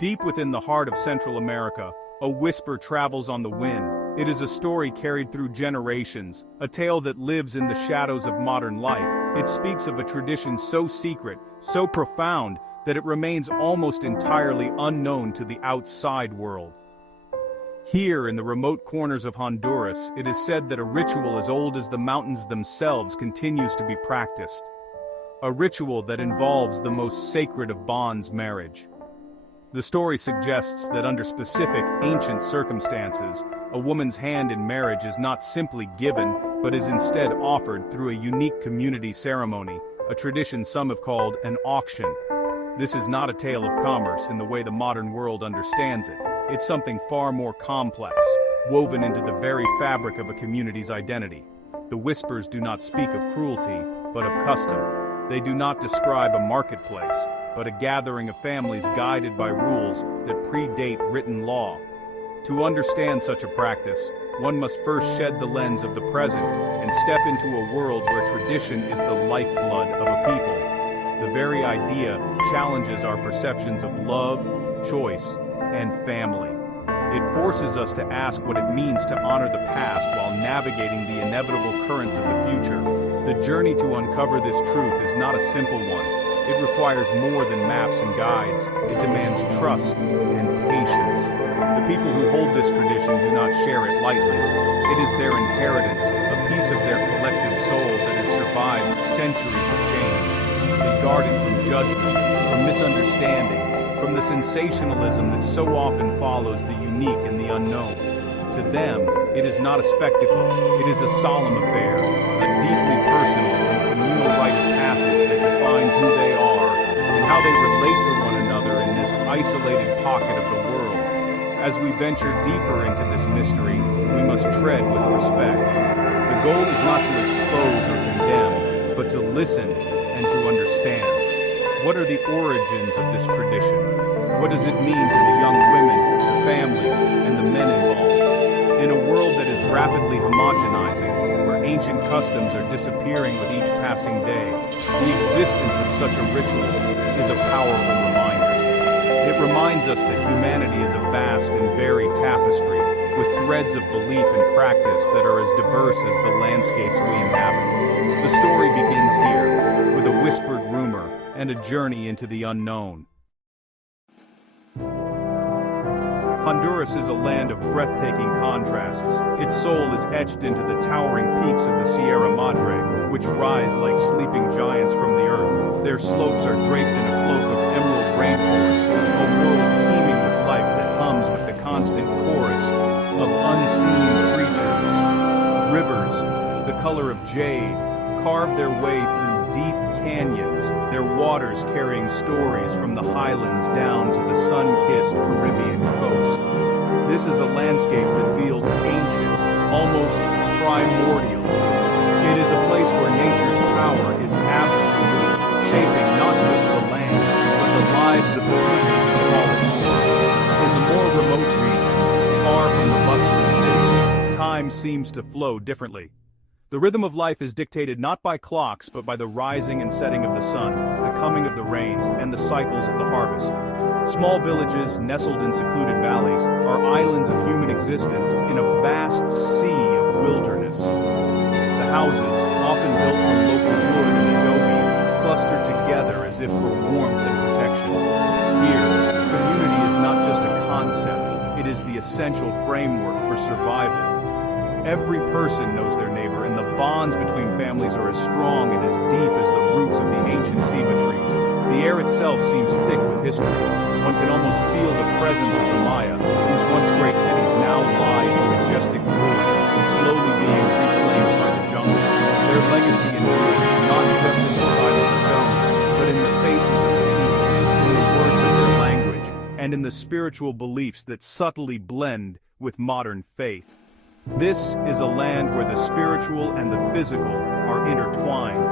Deep within the heart of Central America, a whisper travels on the wind. It is a story carried through generations, a tale that lives in the shadows of modern life. It speaks of a tradition so secret, so profound, that it remains almost entirely unknown to the outside world. Here in the remote corners of Honduras, it is said that a ritual as old as the mountains themselves continues to be practiced. A ritual that involves the most sacred of bonds, marriage. The story suggests that under specific, ancient circumstances, a woman's hand in marriage is not simply given, but is instead offered through a unique community ceremony, a tradition some have called an auction. This is not a tale of commerce in the way the modern world understands it. It's something far more complex, woven into the very fabric of a community's identity. The whispers do not speak of cruelty, but of custom. They do not describe a marketplace, but a gathering of families guided by rules that predate written law. To understand such a practice, one must first shed the lens of the present and step into a world where tradition is the lifeblood of a people. The very idea challenges our perceptions of love, choice, and family. It forces us to ask what it means to honor the past while navigating the inevitable currents of the future. The journey to uncover this truth is not a simple one. It requires more than maps and guides. It demands trust and patience. The people who hold this tradition do not share it lightly. It is their inheritance, a piece of their collective soul that has survived centuries of change. They guard it from judgment, from misunderstanding, from the sensationalism that so often follows the unique and the unknown. To them, it is not a spectacle, it is a solemn affair, a deeply personal and communal rite of passage that defines who they are and how they relate to one another in this isolated pocket of the world. As we venture deeper into this mystery, we must tread with respect. The goal is not to expose or condemn, but to listen and to understand. What are the origins of this tradition? What does it mean to the young women, the families, and the men involved? In a world that is rapidly homogenizing, where ancient customs are disappearing with each passing day, the existence of such a ritual is a powerful reminder. It reminds us that humanity is a vast and varied tapestry, with threads of belief and practice that are as diverse as the landscapes we inhabit. The story begins here, with a whispered rumor and a journey into the unknown. Honduras is a land of breathtaking contrasts. Its soul is etched into the towering peaks of the Sierra Madre, which rise like sleeping giants from the earth. Their slopes are draped in a cloak of emerald rainforest, a world teeming with life that hums with the constant chorus of unseen creatures. Rivers, the color of jade, carve their way through deep canyons, their waters carrying stories from the highlands down to the sun-kissed Caribbean coast. This is a landscape that feels ancient, almost primordial. It is a place where nature's power is absolute, shaping not just the land, but the lives of the people who call it home. In the more remote regions, far from the bustling cities, time seems to flow differently. The rhythm of life is dictated not by clocks but by the rising and setting of the sun, the coming of the rains, and the cycles of the harvest. Small villages, nestled in secluded valleys, are islands of human existence in a vast sea of wilderness. The houses, often built from local wood and adobe, cluster together as if for warmth and protection. Here, community is not just a concept, it is the essential framework for survival. Every person knows their neighbor, and the bonds between families are as strong and as deep as the roots of the ancient ceiba trees. The air itself seems thick with history. One can almost feel the presence of the Maya, whose once great cities now lie in majestic ruin, slowly being reclaimed by the jungle. Their legacy endures not just in the silent stone, but in the faces of the people, in the words of their language, and in the spiritual beliefs that subtly blend with modern faith. This is a land where the spiritual and the physical are intertwined.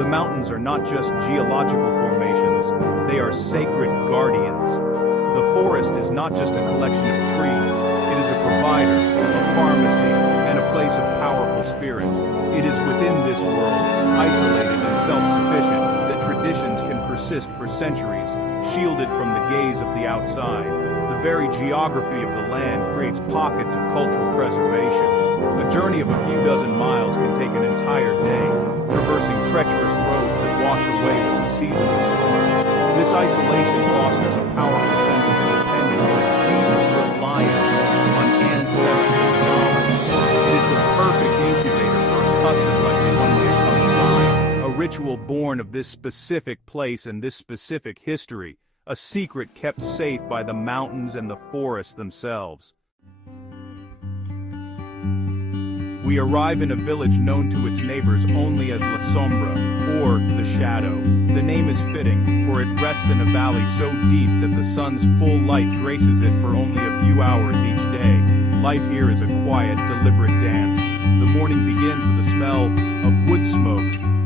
The mountains are not just geological formations, they are sacred guardians. The forest is not just a collection of trees, it is a provider, a pharmacy, and a place of powerful spirits. It is within this world, isolated and self-sufficient, that tradition traditions can persist for centuries, shielded from the gaze of the outside. The very geography of the land creates pockets of cultural preservation. A journey of a few dozen miles can take an entire day, traversing treacherous roads that wash away with the seasonal storms. This isolation fosters a powerful sense of independence and a deep reliance on ancestral knowledge. It is the perfect incubator for a custom like the one we have come to find, a ritual born of this specific place and this specific history, a secret kept safe by the mountains and the forests themselves. We arrive in a village known to its neighbors only as La Sombra, or the Shadow. The name is fitting, for it rests in a valley so deep that the sun's full light graces it for only a few hours each day. Life here is a quiet, deliberate dance. The morning begins with the smell of wood smoke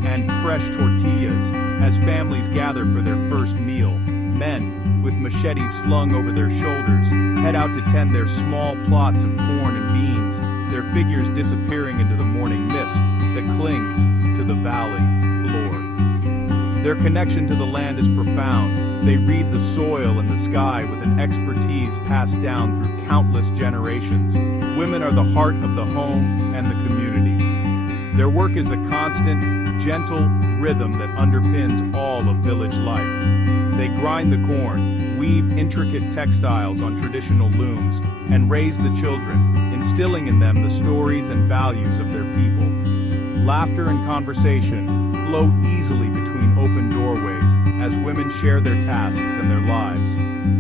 and fresh tortillas as families gather for their first meal. Men, with machetes slung over their shoulders, head out to tend their small plots of corn and beans, their figures disappearing into the morning mist that clings to the valley floor. Their connection to the land is profound. They read the soil and the sky with an expertise passed down through countless generations. Women are the heart of the home and the community. Their work is a constant, gentle rhythm that underpins all of village life. They grind the corn, weave intricate textiles on traditional looms, and raise the children, instilling in them the stories and values of their people. Laughter and conversation flow easily between open doorways as women share their tasks and their lives.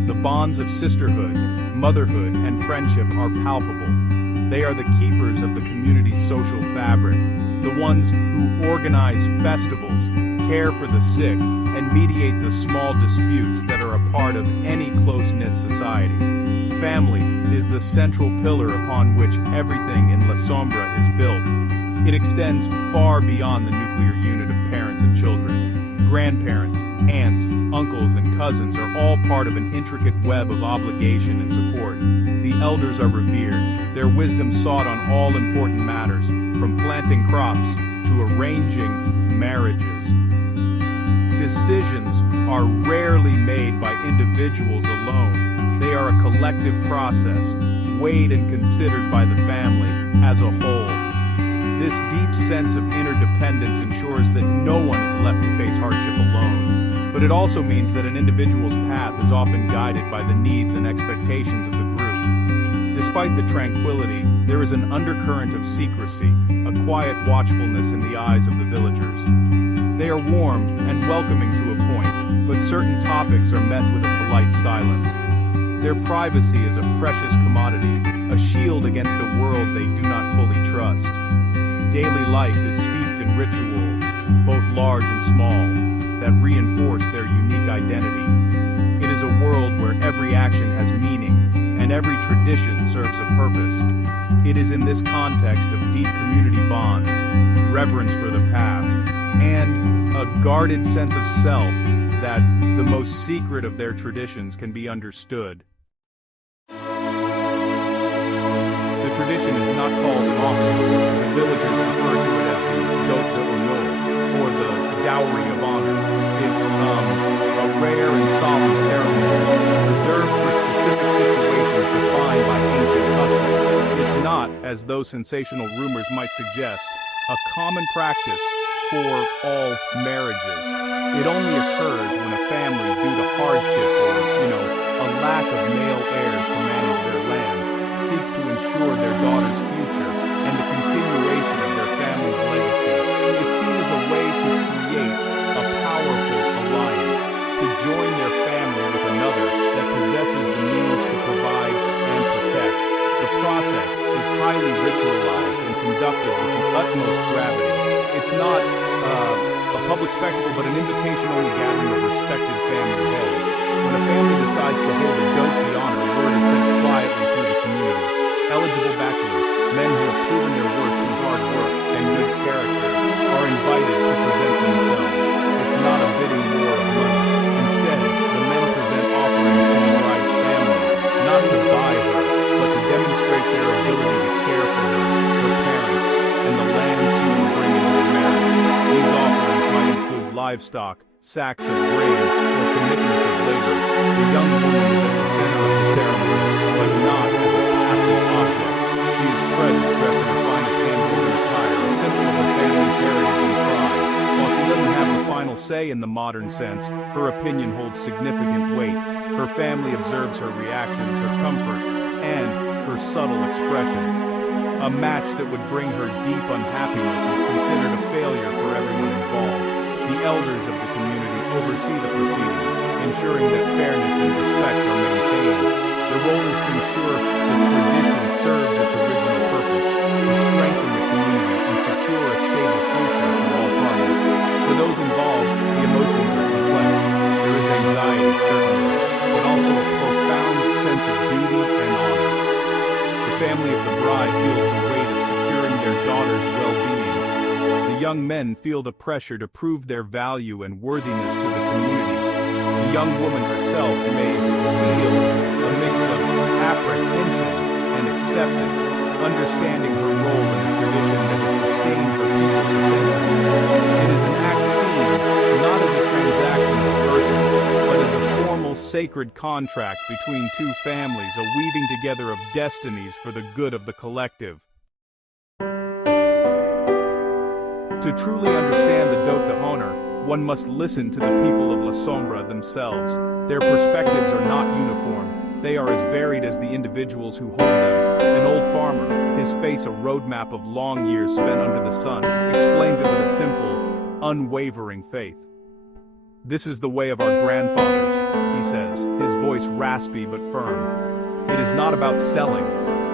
The bonds of sisterhood, motherhood, and friendship are palpable. They are the keepers of the community's social fabric, the ones who organize festivals, care for the sick, and mediate the small disputes that are a part of any close-knit society. Family is the central pillar upon which everything in La Sombra is built. It extends far beyond the nuclear unit of parents and children. Grandparents, aunts, uncles, and cousins are all part of an intricate web of obligation and support. The elders are revered, their wisdom sought on all important matters, from planting crops to arranging marriages. Decisions are rarely made by individuals alone. They are a collective process, weighed and considered by the family as a whole. This deep sense of interdependence ensures that no one is left to face hardship alone. But it also means that an individual's path is often guided by the needs and expectations of the group. Despite the tranquility, there is an undercurrent of secrecy, a quiet watchfulness in the eyes of the villagers. They are warm and welcoming to a point, but certain topics are met with a polite silence. Their privacy is a precious commodity, a shield against a world they do not fully trust. Daily life is steeped in rituals, both large and small, that reinforce their unique identity. It is a world where every action has meaning, and every tradition serves a purpose. It is in this context of deep community bonds, reverence for the past, and a guarded sense of self that the most secret of their traditions can be understood. The tradition is not called an auction. The villagers refer to it as the dot d'honneur, or the dowry of honor. It's a rare and solemn ceremony, reserved for specific situations defined by ancient custom. It's not, as those sensational rumors might suggest, a common practice for all marriages. It only occurs when a family, due to hardship or, a lack of male heirs to manage their land, seeks to ensure their daughter's future and the continuation of their family's legacy. It's seen as a way to create a powerful alliance, to join their family with another that possesses the means to provide and protect. The process is highly ritualized and conducted with the utmost gravity. It's not a public spectacle, but an invitation-only gathering of respected family heads. When a family decides to hold a dot d'honneur, word is sent quietly through the community. Eligible bachelors, men who have proven their worth through hard work and good character, are invited to present themselves. It's not a bidding war of money. Instead, the men present offerings to the bride's family, not to buy her, but to demonstrate their ability to care for her parents, and the land she will bring into the marriage. These offerings might include livestock, livestock, sacks of grain, or commitments of labor. The young woman is at the center of the ceremony, but not as a passive object. She is present, dressed in her finest hand-woven attire, a symbol of her family's heritage and pride. While she doesn't have the final say in the modern sense, her opinion holds significant weight. Her family observes her reactions, her comfort, and her subtle expressions. A match that would bring her deep unhappiness is considered a failure for everyone involved. The elders of the community oversee the proceedings, ensuring that fairness and respect are maintained. Their role is to ensure the tradition serves its original purpose, to strengthen the community and secure a stable future for all parties. For those involved, the emotions are complex. There is anxiety, certainly, but also a profound sense of duty and honor. The family of the bride feels the weight of securing their daughter's well-being. The young men feel the pressure to prove their value and worthiness to the community. The young woman herself may feel a mix of apprehension and acceptance, understanding her role in a tradition that has sustained her people for centuries. It is an act seen not as a transactional person, but as a formal sacred contract between two families, a weaving together of destinies for the good of the collective. To truly understand the Dot de Honor, one must listen to the people of La Sombra themselves. Their perspectives are not uniform. They are as varied as the individuals who hold them. An old farmer, his face a roadmap of long years spent under the sun, explains it with a simple, unwavering faith. "This is the way of our grandfathers," he says, his voice raspy but firm. "It is not about selling,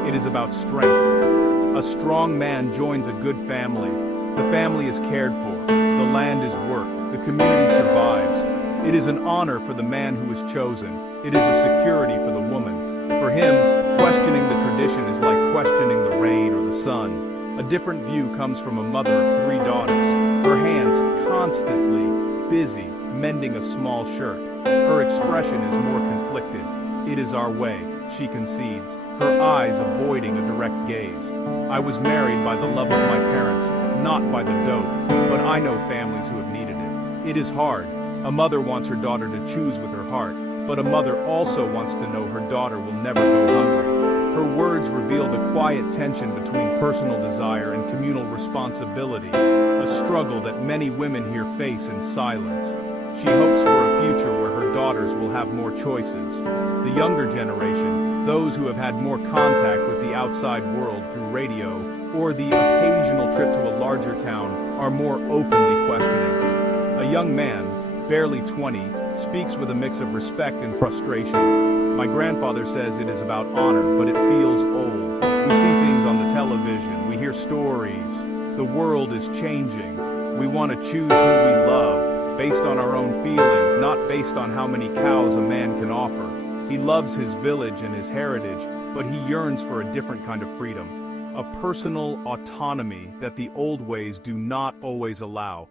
it is about strength. A strong man joins a good family. The family is cared for, the land is worked, the community survives. It is an honor for the man who is chosen. It is a security for the woman. For him, questioning the tradition is like questioning the rain or the sun." A different view comes from a mother of 3 daughters, her hands constantly busy mending a small shirt. Her expression is more conflicted. "It is our way," she concedes, her eyes avoiding a direct gaze. "I was married by the love of my parents, not by the dote, but I know families who have needed it. It is hard. A mother wants her daughter to choose with her heart, but a mother also wants to know her daughter will never go hungry." Her words reveal the quiet tension between personal desire and communal responsibility, a struggle that many women here face in silence. She hopes for a future where her daughters will have more choices. The younger generation, those who have had more contact with the outside world through radio or the occasional trip to a larger town, are more openly questioning. A young man, barely 20, speaks with a mix of respect and frustration. "My grandfather says it is about honor, but it feels old. We see things on the television, we hear stories. The world is changing. We want to choose who we love, based on our own feelings, not based on how many cows a man can offer. He loves his village and his heritage, but he yearns for a different kind of freedom. A personal autonomy that the old ways do not always allow."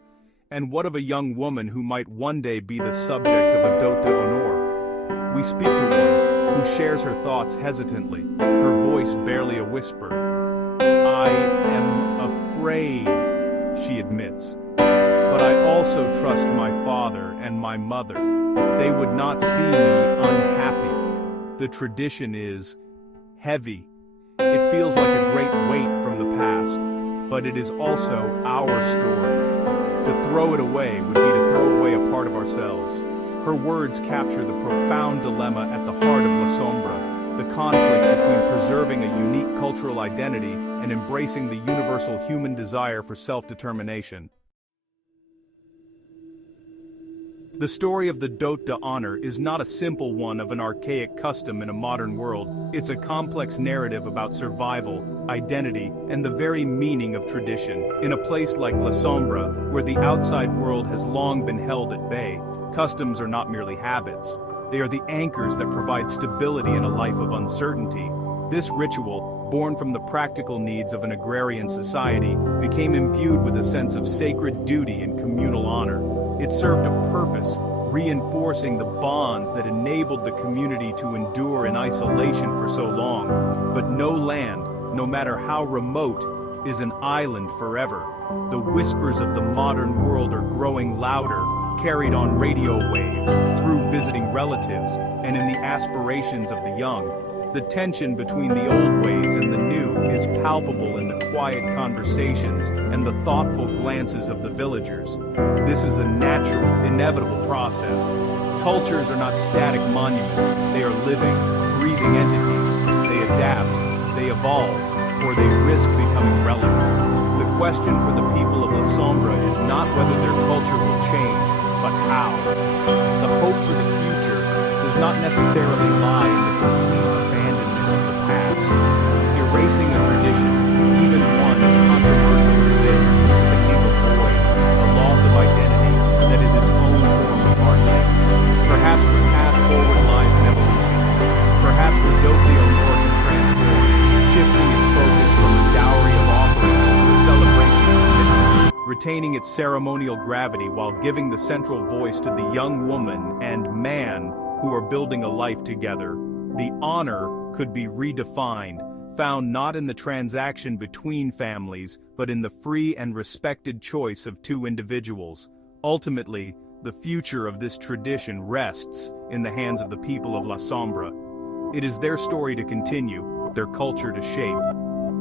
And what of a young woman who might one day be the subject of a dot d'honneur? We speak to one who shares her thoughts hesitantly, her voice barely a whisper. "I am afraid," she admits. "But I also trust my father and my mother. They would not see me unhappy." The tradition is heavy. It feels like a great weight from the past, but it is also our story. To throw it away would be to throw away a part of ourselves. Her words capture the profound dilemma at the heart of La Sombra, the conflict between preserving a unique cultural identity and embracing the universal human desire for self-determination. The story of the Dot d'Honneur is not a simple one of an archaic custom in a modern world. It's a complex narrative about survival, identity, and the very meaning of tradition. In a place like La Sombra, where the outside world has long been held at bay, customs are not merely habits. They are the anchors that provide stability in a life of uncertainty. This ritual, born from the practical needs of an agrarian society, became imbued with a sense of sacred duty and communal honor. It served a purpose, reinforcing the bonds that enabled the community to endure in isolation for so long. But no land, no matter how remote, is an island forever. The whispers of the modern world are growing louder, carried on radio waves, through visiting relatives, and in the aspirations of the young. The tension between the old ways and the new is palpable in the quiet conversations and the thoughtful glances of the villagers. This is a natural, inevitable process. Cultures are not static monuments, they are living, breathing entities. They adapt, they evolve, or they risk becoming relics. The question for the people of La Sombra is not whether their culture will change, but how. The hope for the future does not necessarily lie in the complete abandonment of the past. Erasing a tradition, even one as controversial as this, can leave a void, a loss of identity that is its own form of hardship. Perhaps the path forward lies in evolution. Perhaps the dote the Honduras can transform, shifting its focus from a dowry of offerings to a celebration of commitment, retaining its ceremonial gravity while giving the central voice to the young woman and man who are building a life together. The honor could be redefined, found not in the transaction between families, but in the free and respected choice of two individuals. Ultimately, the future of this tradition rests in the hands of the people of La Sombra. It is their story to continue, their culture to shape.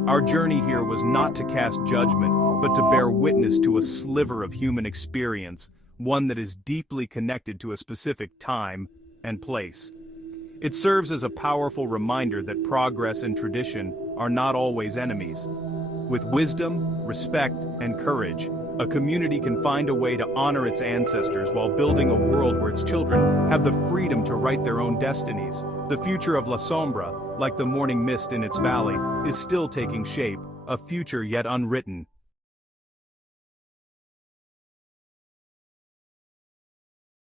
Our journey here was not to cast judgment, but to bear witness to a sliver of human experience, one that is deeply connected to a specific time and place. It serves as a powerful reminder that progress and tradition are not always enemies. With wisdom, respect, and courage, a community can find a way to honor its ancestors while building a world where its children have the freedom to write their own destinies. The future of La Sombra, like the morning mist in its valley, is still taking shape, a future yet unwritten.